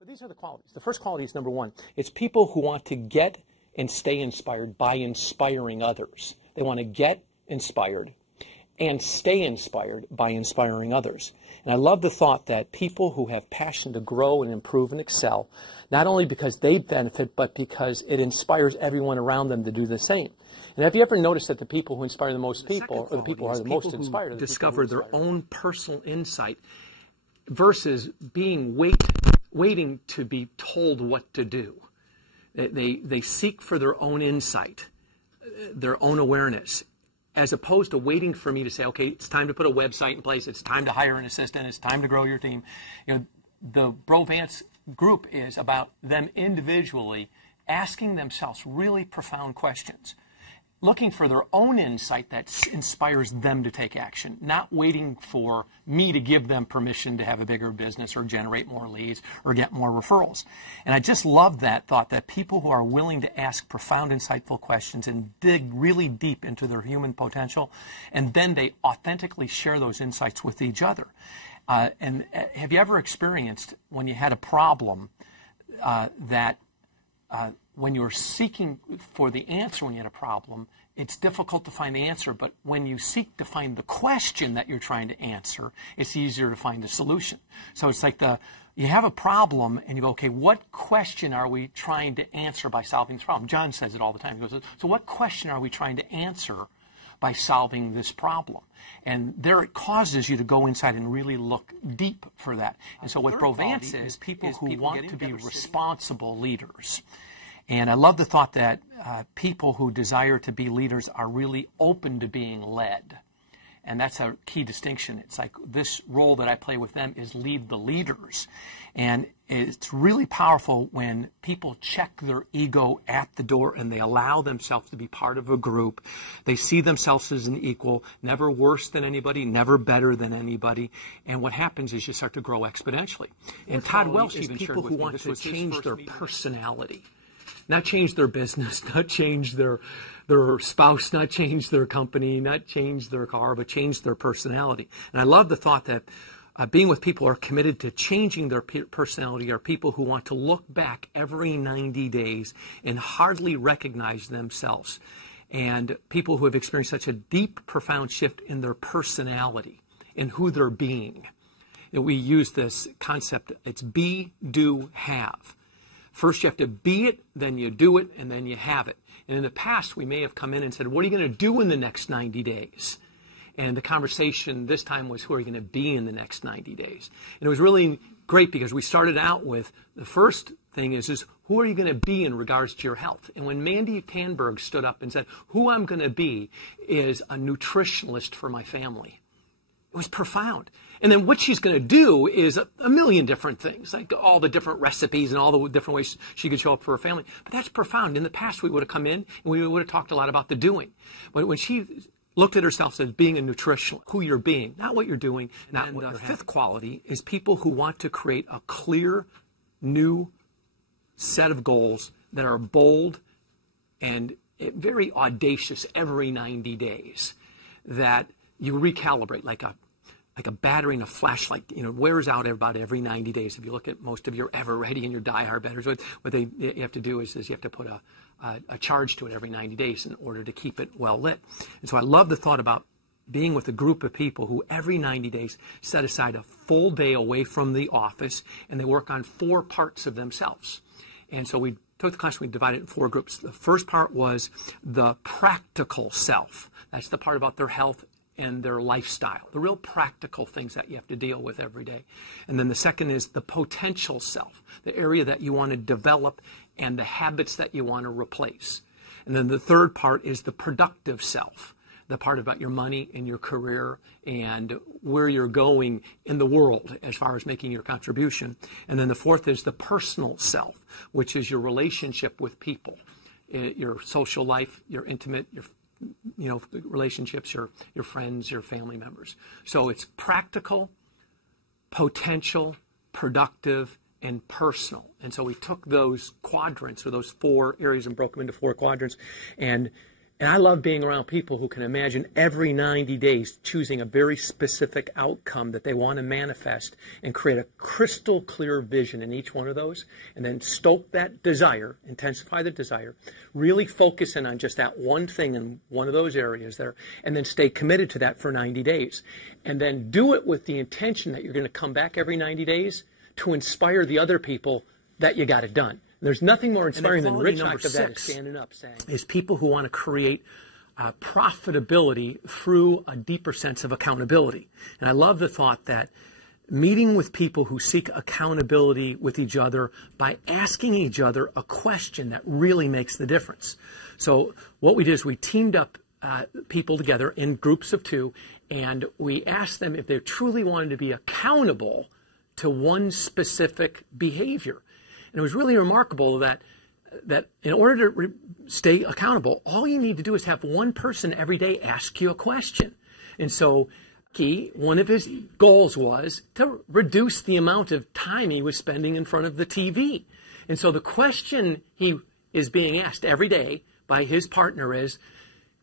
But these are the qualities. The first quality is number one. It's people who want to get and stay inspired by inspiring others. They want to get inspired and stay inspired by inspiring others. And I love the thought that people who have passion to grow and improve and excel, not only because they benefit, but because it inspires everyone around them to do the same. And have you ever noticed that the people who inspire the most people, or the people who are the most inspired, discover their own personal insight versus being waiting to be told what to do? They seek for their own insight, their own awareness, as opposed to waiting for me to say, okay, it's time to put a website in place, it's time to hire an assistant, it's time to grow your team. You know, the BroVance group is about them individually asking themselves really profound questions, looking for their own insight that inspires them to take action, not waiting for me to give them permission to have a bigger business or generate more leads or get more referrals. And I just love that thought, that people who are willing to ask profound, insightful questions and dig really deep into their human potential, and then they authentically share those insights with each other. And have you ever experienced, when you had a problem, that when you're seeking for the answer when you had a problem, it's difficult to find the answer, but when you seek to find the question that you're trying to answer, it's easier to find the solution. So it's like you have a problem and you go, okay, what question are we trying to answer by solving this problem? John says it all the time. He goes, so what question are we trying to answer by solving this problem? And there it causes you to go inside and really look deep for that. And so what BroVance is people who want to be responsible leaders. And I love the thought that people who desire to be leaders are really open to being led. And that's a key distinction. It's like this role that I play with them is lead the leaders. And it's really powerful when people check their ego at the door and they allow themselves to be part of a group. They see themselves as an equal, never worse than anybody, never better than anybody. And what happens is you start to grow exponentially. And Todd Welsh even shared with me, this was change their personality. Not change their business, not change their spouse, not change their company, not change their car, but change their personality. And I love the thought that being with people who are committed to changing their personality are people who want to look back every 90 days and hardly recognize themselves. And people who have experienced such a deep, profound shift in their personality, in who they're being. And we use this concept, it's be, do, have. First, you have to be it, then you do it, and then you have it. And in the past, we may have come in and said, what are you going to do in the next 90 days? And the conversation this time was, who are you going to be in the next 90 days? And it was really great because we started out with, the first thing is who are you going to be in regards to your health? And when Mandy Tanberg stood up and said, who I'm going to be is a nutritionalist for my family. It was profound. And then what she's going to do is a million different things, like all the different recipes and all the different ways she could show up for her family. But that's profound. In the past, we would have come in and we would have talked a lot about the doing. But when she looked at herself as being a nutritionalist, who you're being, not what you're doing, not what you're having. The fifth quality is people who want to create a clear, new set of goals that are bold and very audacious every 90 days, that you recalibrate like a battery and a flashlight, wears out about every 90 days. If you look at most of your ever-ready and your die-hard batteries, what you have to do is you have to put a charge to it every 90 days in order to keep it well lit. And so I love the thought about being with a group of people who every 90 days set aside a full day away from the office and they work on 4 parts of themselves. And so we took the class, we divided it in 4 groups. The first part was the practical self. That's the part about their health and their lifestyle, the real practical things that you have to deal with every day. And then the second is the potential self, the area that you want to develop and the habits that you want to replace. And then the third part is the productive self, the part about your money and your career and where you're going in the world as far as making your contribution. And then the fourth is the personal self, which is your relationship with people, your social life, your intimate, your relationships, your friends, your family members. So it's practical, potential, productive, and personal. And so we took those quadrants, or those 4 areas, and broke them into 4 quadrants. And And I love being around people who can imagine every 90 days choosing a very specific outcome that they want to manifest and create a crystal clear vision in each one of those, and then stoke that desire, intensify the desire, really focus in on just that one thing in one of those areas there, and then stay committed to that for 90 days. And then do it with the intention that you're going to come back every 90 days to inspire the other people that you got it done. There's nothing more inspiring than Rich act of that is standing up saying, is people who want to create profitability through a deeper sense of accountability. And I love the thought that meeting with people who seek accountability with each other by asking each other a question that really makes the difference. So what we did is we teamed up people together in groups of 2, and we asked them if they truly wanted to be accountable to one specific behavior. And it was really remarkable that in order to stay accountable, all you need to do is have one person every day ask you a question. And so one of his goals was to reduce the amount of time he was spending in front of the TV. And so the question he is being asked every day by his partner is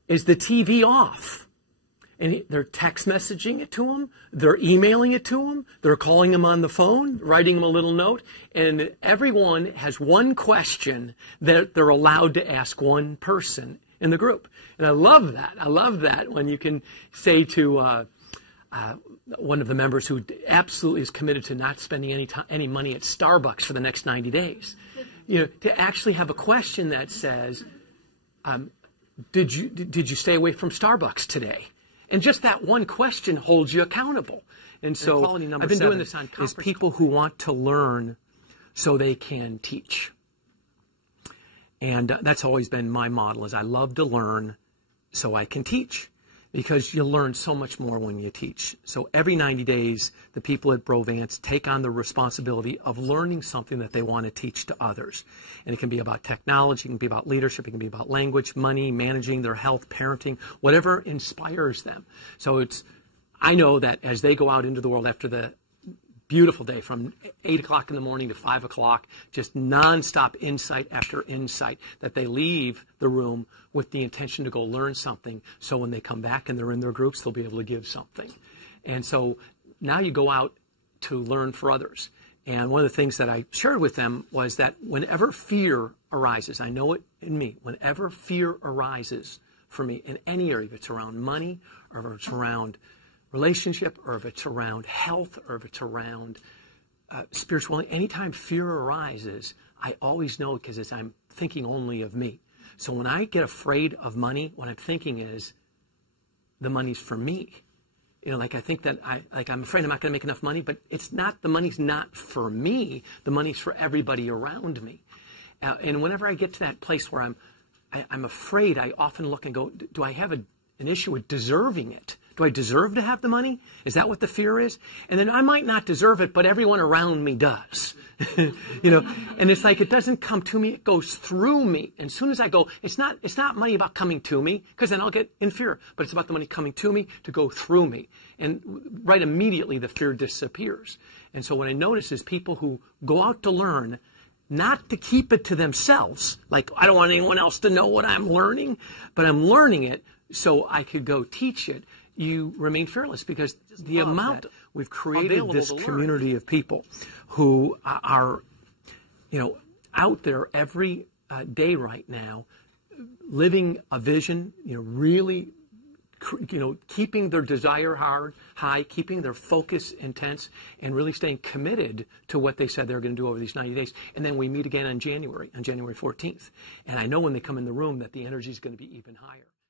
the TV off? And they're text messaging it to him, they're emailing it to him, they're calling him on the phone, writing him a little note, and everyone has one question that they're allowed to ask one person in the group. And I love that. I love that when you can say to one of the members who absolutely is committed to not spending any money at Starbucks for the next 90 days, to actually have a question that says, did you stay away from Starbucks today? And just that one question holds you accountable. And so I've been doing this on conference calls. People who want to learn so they can teach. And that's always been my model, is I love to learn so I can teach. Because you learn so much more when you teach. So every 90 days, the people at BroVance take on the responsibility of learning something that they want to teach to others. And it can be about technology, it can be about leadership, it can be about language, money, managing their health, parenting, whatever inspires them. So I know that as they go out into the world after the beautiful day from 8 o'clock in the morning to 5 o'clock, just nonstop insight after insight, that they leave the room with the intention to go learn something, so when they come back and they're in their groups, they'll be able to give something. And so now you go out to learn for others. And one of the things that I shared with them was that whenever fear arises, I know it in me, whenever fear arises for me in any area, if it's around money or if it's around relationship, or if it's around health, or if it's around spirituality, anytime fear arises, I always know, because I'm thinking only of me. So when I get afraid of money, what I'm thinking is, the money's for me. I think that I'm afraid I'm not going to make enough money, but it's not, the money's not for me, the money's for everybody around me. And whenever I get to that place where I'm afraid, I often look and go, do I have an issue with deserving it? Do I deserve to have the money? Is that what the fear is? And then I might not deserve it, but everyone around me does. And it's like it doesn't come to me, it goes through me. And as soon as I go, it's not money about coming to me, because then I'll get in fear. But it's about the money coming to me to go through me. And right immediately the fear disappears. And so what I notice is people who go out to learn, not to keep it to themselves, like I don't want anyone else to know what I'm learning, but I'm learning it so I could go teach it. You remain fearless, because the amount we've created this community of people who are, out there every day right now, living a vision, really, keeping their desire high, keeping their focus intense, and really staying committed to what they said they're going to do over these 90 days. And then we meet again on January 14th. And I know when they come in the room that the energy is going to be even higher.